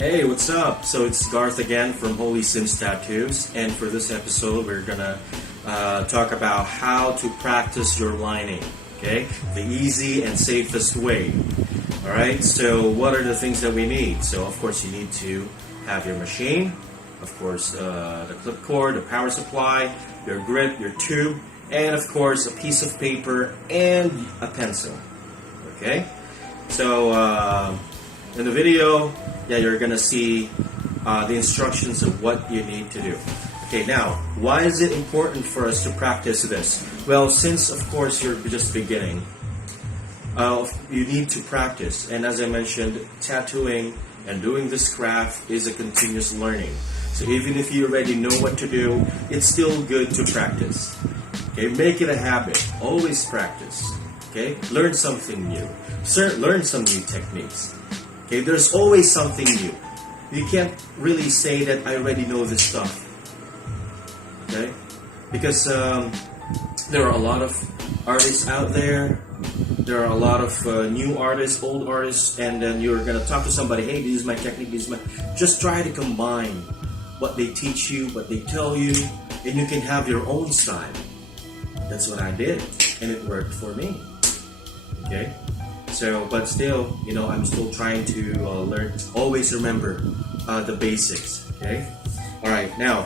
Hey, what's up? So it's Garth again from Holy Sims Tattoos, and for this episode, we're gonna talk about how to practice your lining. Okay, the easy and safest way. All right. So what are the things that we need? So of course, you need to have your machine, of course, the clip cord, the power supply, your grip, your tube, and of course, a piece of paper and a pencil. Okay. So in the video, you're gonna see the instructions of what you need to do. Okay, now, why is it important for us to practice this? Well, since of course you're just beginning, you need to practice. And as I mentioned, tattooing and doing this craft is a continuous learning. So even if you already know what to do, it's still good to practice. Okay, make it a habit. Always practice. Okay, learn something new. Learn some new techniques. Okay, there's always something new. You can't really say that I already know this stuff. Okay, because there are a lot of artists out there. There are a lot of new artists, old artists, and then you're gonna talk to somebody. Hey, this is my technique. This is my. Just try to combine what they teach you, what they tell you, and you can have your own style. That's what I did, and it worked for me. Okay. So, but still, I'm still trying to learn. Always remember the basics. Okay. All right. Now,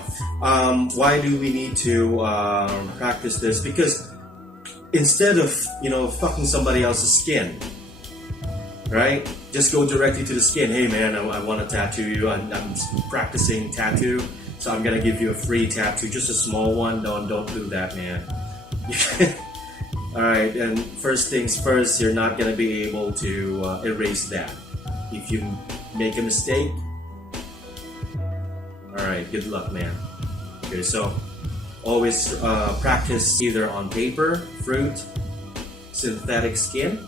why do we need to practice this? Because instead of fucking somebody else's skin, right? Just go directly to the skin. Hey, man, I want to tattoo you. I'm practicing tattoo, so I'm gonna give you a free tattoo, just a small one. Don't do that, man. Alright, and first things first, you're not going to be able to erase that. If you make a mistake, alright, good luck, man. Okay, so always practice either on paper, fruit, synthetic skin.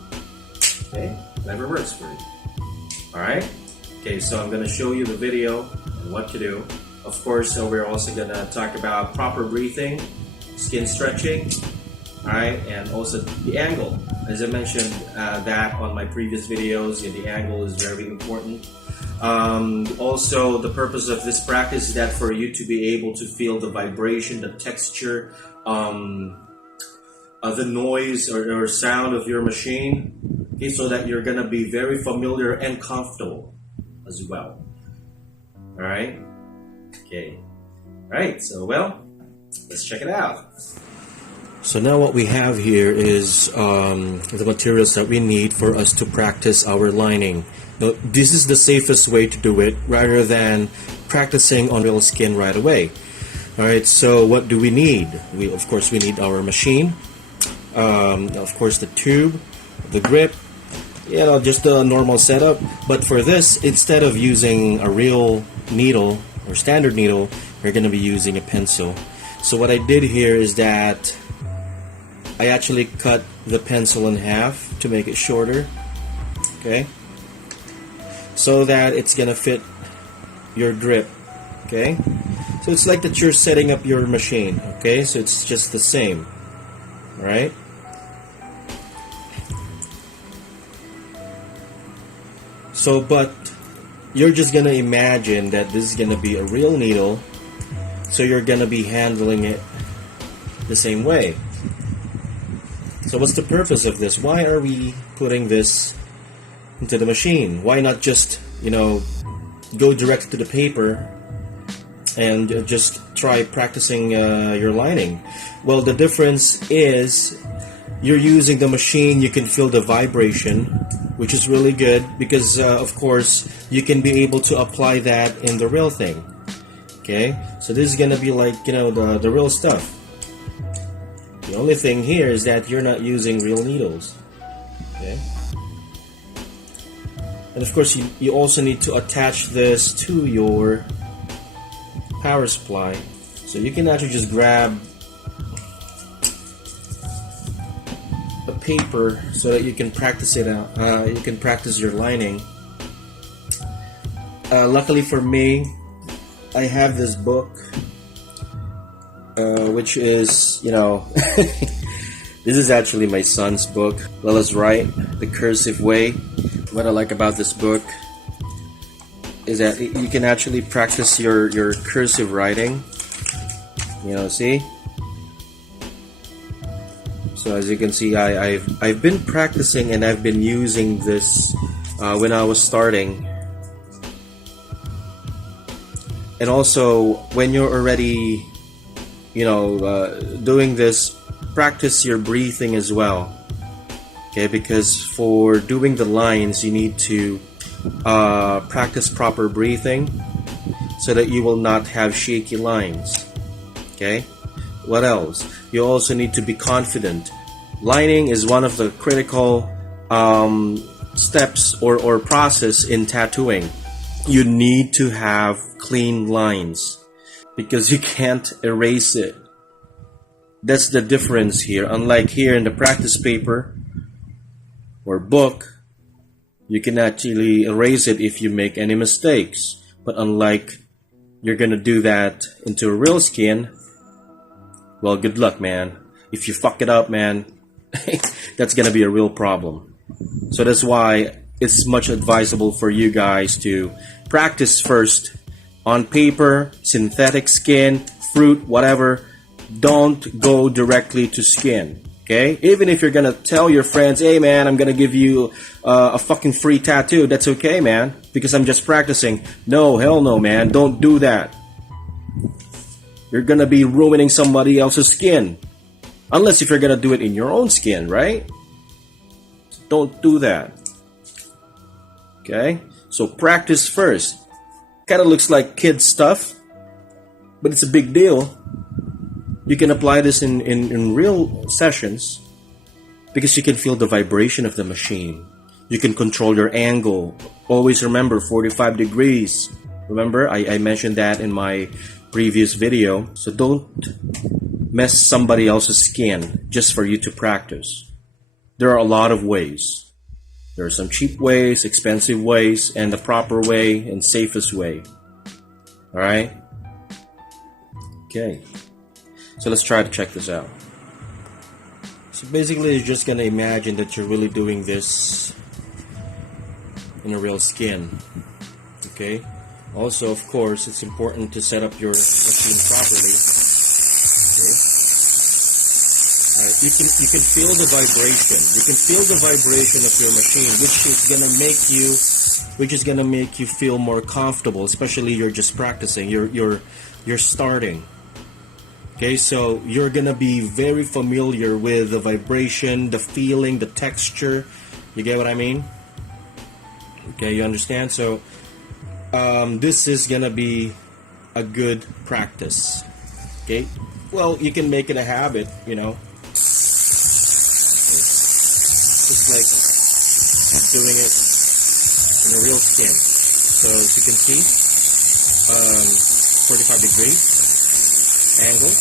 Okay, whatever works for you. Alright, okay, so I'm going to show you the video and what to do. Of course, we're also going to talk about proper breathing, skin stretching. Alright, and also the angle. As I mentioned that on my previous videos, the angle is very important. Also, the purpose of this practice is that for you to be able to feel the vibration, the texture, the noise or sound of your machine, okay, so that you're gonna be very familiar and comfortable as well. Alright? Okay. Alright, so let's check it out. So now what we have here is the materials that we need for us to practice our lining. Now, this is the safest way to do it rather than practicing on real skin right away. Alright, so what do we need? Of course we need our machine, of course the tube, the grip, just the normal setup. But for this, instead of using a real needle or standard needle, we're going to be using a pencil. So what I did here is that I actually cut the pencil in half to make it shorter, okay, so that it's gonna fit your grip, okay. So it's like that you're setting up your machine, okay, so it's just the same, right? So, but you're just gonna imagine that this is gonna be a real needle, so you're gonna be handling it the same way. So what's the purpose of this? Why are we putting this into the machine? Why not just, go direct to the paper and just try practicing your lining? Well, the difference is you're using the machine, you can feel the vibration, which is really good because, of course, you can be able to apply that in the real thing. Okay? So this is going to be like, the real stuff. The only thing here is that you're not using real needles. Okay? And of course, you also need to attach this to your power supply. So you can actually just grab a paper so that you can practice it out. You can practice your lining. Luckily for me, I have this book. Which is, this is actually my son's book, Let Us Write, The Cursive Way. What I like about this book is that you can actually practice your cursive writing. See? So as you can see, I've been practicing and I've been using this when I was starting. And also, when you're already, doing this, practice your breathing as well. Okay, because for doing the lines, you need to practice proper breathing so that you will not have shaky lines. Okay, what else? You also need to be confident. Lining is one of the critical steps or process in tattooing. You need to have clean lines because you can't erase it. That's the difference here. Unlike here in the practice paper or book, you can actually erase it if you make any mistakes. But unlike you're gonna do that into a real skin, well, good luck, man. If you fuck it up, man, that's gonna be a real problem. So that's why it's much advisable for you guys to practice first on paper, synthetic skin, fruit, whatever. Don't go directly to skin. Okay? Even if you're gonna tell your friends, hey man, I'm gonna give you a fucking free tattoo, that's okay, man, because I'm just practicing. No, hell no, man. Don't do that. You're gonna be ruining somebody else's skin. Unless if you're gonna do it in your own skin, right? Don't do that. Okay? So practice first. Kind of looks like kid stuff, but it's a big deal. You can apply this in real sessions because you can feel the vibration of the machine. You can control your angle. Always remember 45 degrees. Remember, I mentioned that in my previous video. So don't mess somebody else's skin just for you to practice. There are a lot of ways. There are some cheap ways, expensive ways, and the proper way and safest way. Alright? Okay. So let's try to check this out. So basically you're just going to imagine that you're really doing this in a real skin. Okay? Also, of course, it's important to set up your machine properly. Okay? Alright, you can feel the vibration. You can feel the vibration of your machine, which is gonna make you feel more comfortable, especially you're just practicing. You're starting. Okay, so you're gonna be very familiar with the vibration, the feeling, the texture. You get what I mean? Okay, you understand? So this is gonna be a good practice. Okay, well, you can make it a habit, just like doing it in a real skin. So as you can see, 45 degree angle.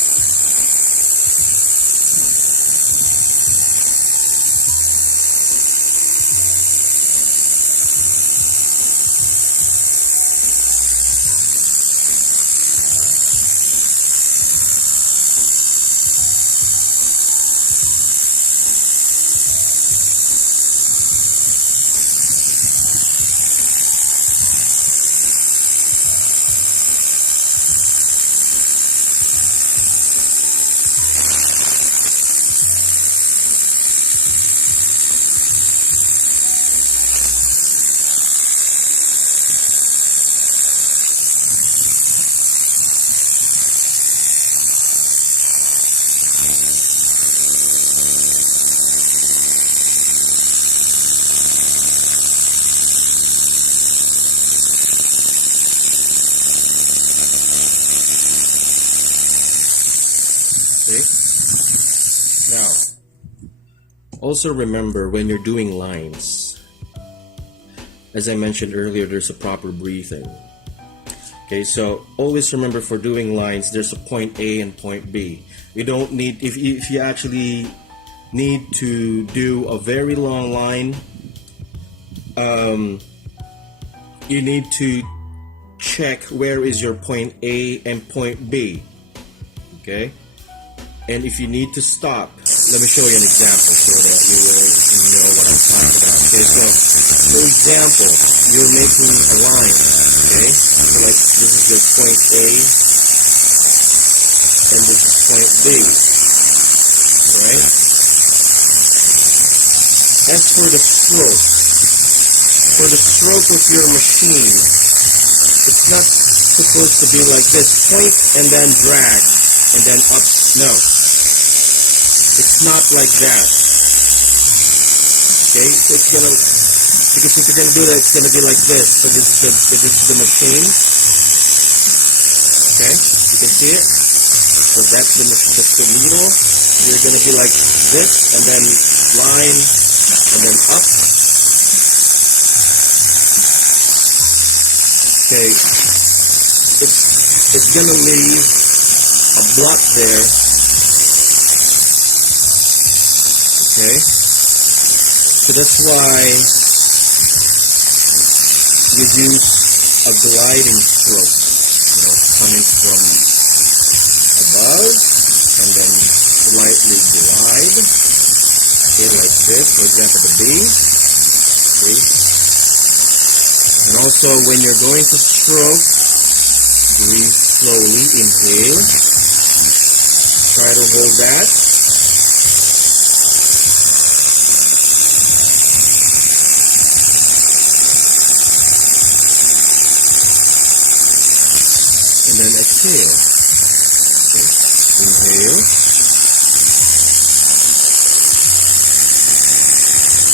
Now, also remember when you're doing lines, as I mentioned earlier, there's a proper breathing. Okay, so always remember for doing lines, there's a point A and point B. You don't need, if you actually need to do a very long line, you need to check where is your point A and point B. Okay? And if you need to stop, let me show you an example so that you will know what I'm talking about. Okay, so for example, you're making a line. Okay? Okay, so like this is your point A, and this is point B, right? As for the stroke of your machine, it's not supposed to be like this, point and then drag, and then up. No, it's not like that. Okay, so it's gonna, because if you're gonna do that, it's gonna be like this. So this is the machine. Okay, you can see it. So that's the needle. You're gonna be like this, and then line, and then up. Okay, it's gonna leave a block there. Okay, so that's why you use a gliding stroke. You know, coming from above, and then slightly glide. Okay, like this. For example, the B. Okay. And also, when you're going to stroke, breathe slowly, inhale. Try to hold that. And then exhale. Okay. Inhale.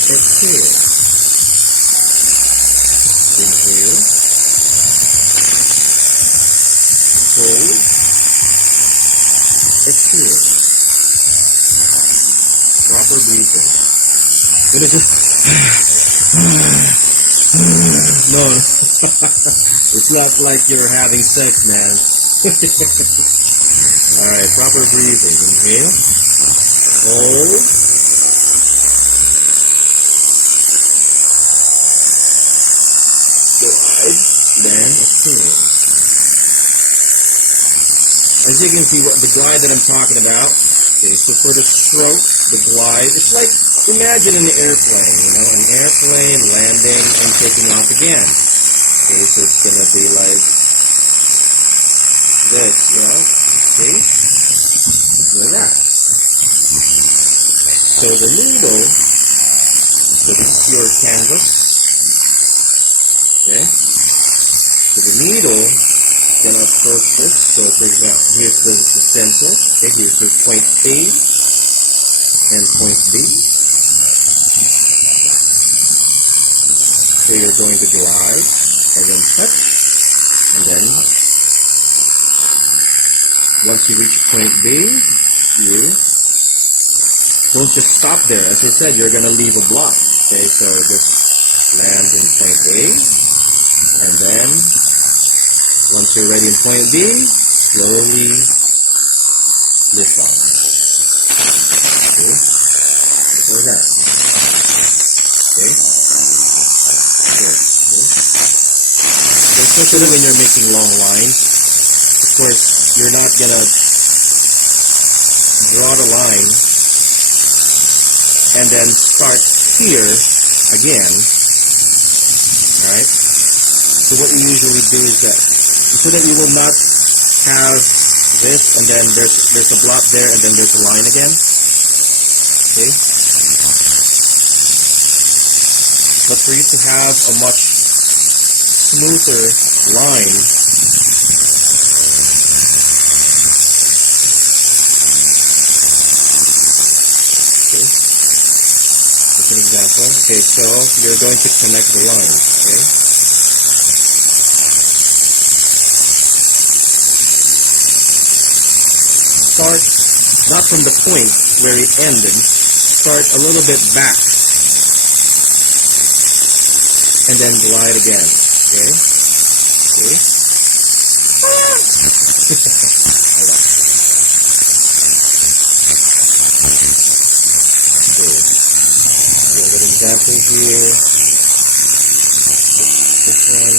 Exhale. Inhale. Hold. Exhale. Proper breathing. It is just no. It's not like you're having sex, man. Alright, proper breathing. Inhale. Hold. Glide. Then exhale. As you can see, what the glide that I'm talking about. Okay, so for the stroke, the glide, it's like, imagine an airplane, you know, an airplane landing and taking off again. Okay, so it's gonna be like this, you know, okay, like that. So the needle, so this is your canvas, okay, so the needle gonna approach this. So for example, here's the center, okay, here's your point A and point B. So you're going to glide and then touch, and then once you reach point B, you don't just stop there. As I said, you're gonna leave a block. Okay, so just land in point A, and then once you're ready in point B, slowly lift off. Okay, just like that. Okay. Good. Okay. So especially when you're making long lines, of course, you're not gonna draw the line and then start here again. Alright? So what you usually do is that, so that you will not have this and then there's a block there and then there's a line again. Okay? But for you to have a much smoother line, okay, just an example. Okay, so you're going to connect the lines, okay? Start not from the point where it ended, start a little bit back. And then glide again. Okay? Okay? Hold on. Okay. So an example here. This one.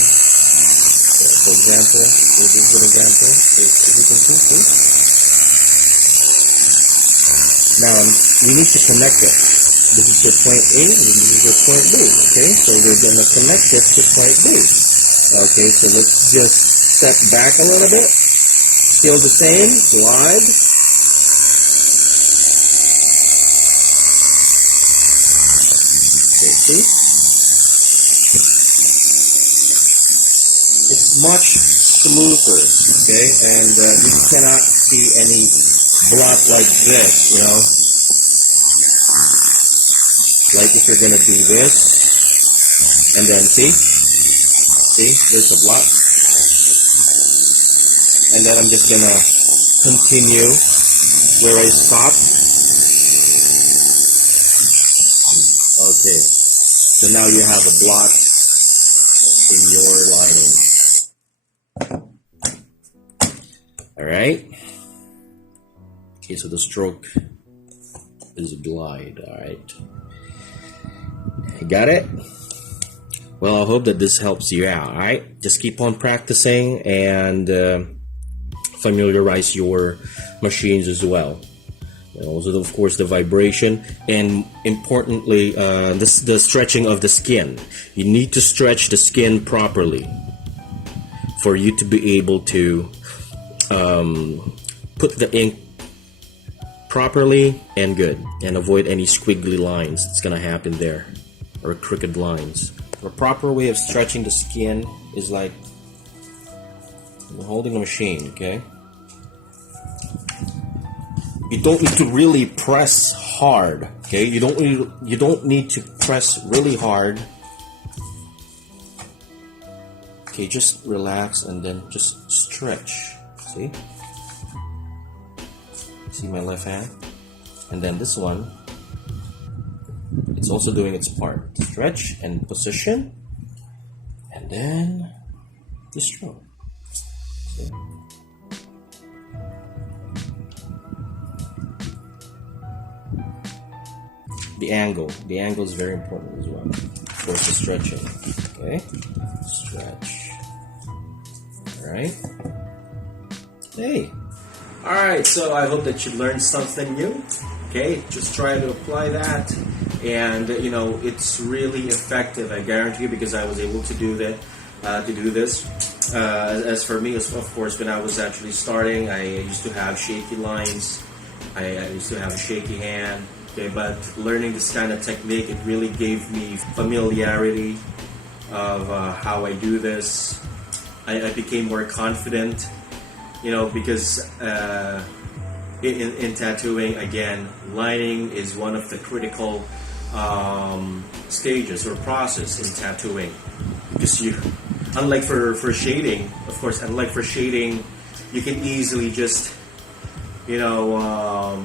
So for example, so this is an example. If you can see. Now we need to connect it. This is your point A, and this is your point B, okay? So we're going to connect it to point B. Okay, so let's just step back a little bit. Still the same, glide. Okay, see? It's much smoother, okay? And you cannot see any blot like this, you know? Like if you're gonna do this, and then see, there's a blot, and then I'm just gonna continue where I stopped. Okay, so now you have a blot in your lining. All right. Okay, so the stroke is a glide. All right. You got it? Well, I hope that this helps you out. All right, just keep on practicing and familiarize your machines as well. And also, of course, the vibration and importantly, the stretching of the skin. You need to stretch the skin properly for you to be able to put the ink properly and good, and avoid any squiggly lines that's gonna happen there, or crooked lines. The proper way of stretching the skin is like holding a machine, okay? You don't need to really press hard, okay? You don't need to press really hard. Okay, just relax and then just stretch. See? See my left hand? And then this one, it's also doing its part. Stretch and position, and then the stroke. See? The angle is very important as well. Of course, the stretching. Okay, stretch. All right. Hey. All right. So I hope that you learned something new. Okay, just try to apply that, and you know it's really effective. I guarantee you, because I was able to do that, as for me, of course, when I was actually starting, I used to have shaky lines. I used to have a shaky hand. Okay, but learning this kind of technique, it really gave me familiarity of how I do this. I became more confident, you know, because. In tattooing, again, lining is one of the critical stages or process in tattooing, because unlike for shading, of course, you can easily just, you know,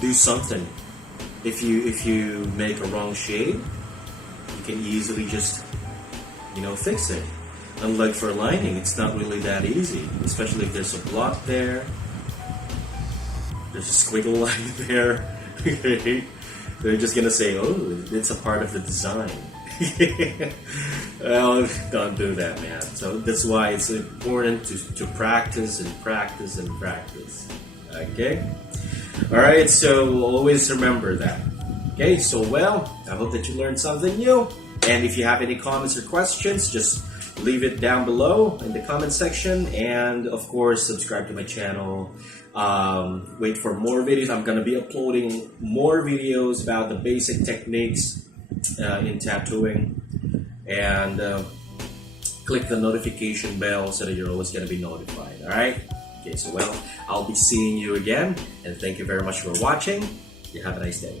do something. If you make a wrong shade, you can easily just, you know, fix it. Unlike for lining, it's not really that easy, especially if there's a blot there. There's a squiggle line there. They're just gonna say, "Oh, it's a part of the design." Well, don't do that, man. So that's why it's important to practice and practice and practice. Okay. All right. So always remember that. Okay. So I hope that you learned something new. And if you have any comments or questions, just leave it down below in the comment section, and of course subscribe to my channel. Wait for more videos. I'm gonna be uploading more videos about the basic techniques in tattooing, and click the notification bell so that you're always gonna be notified. All right. Okay, so I'll be seeing you again, and thank you very much for watching. You have a nice day.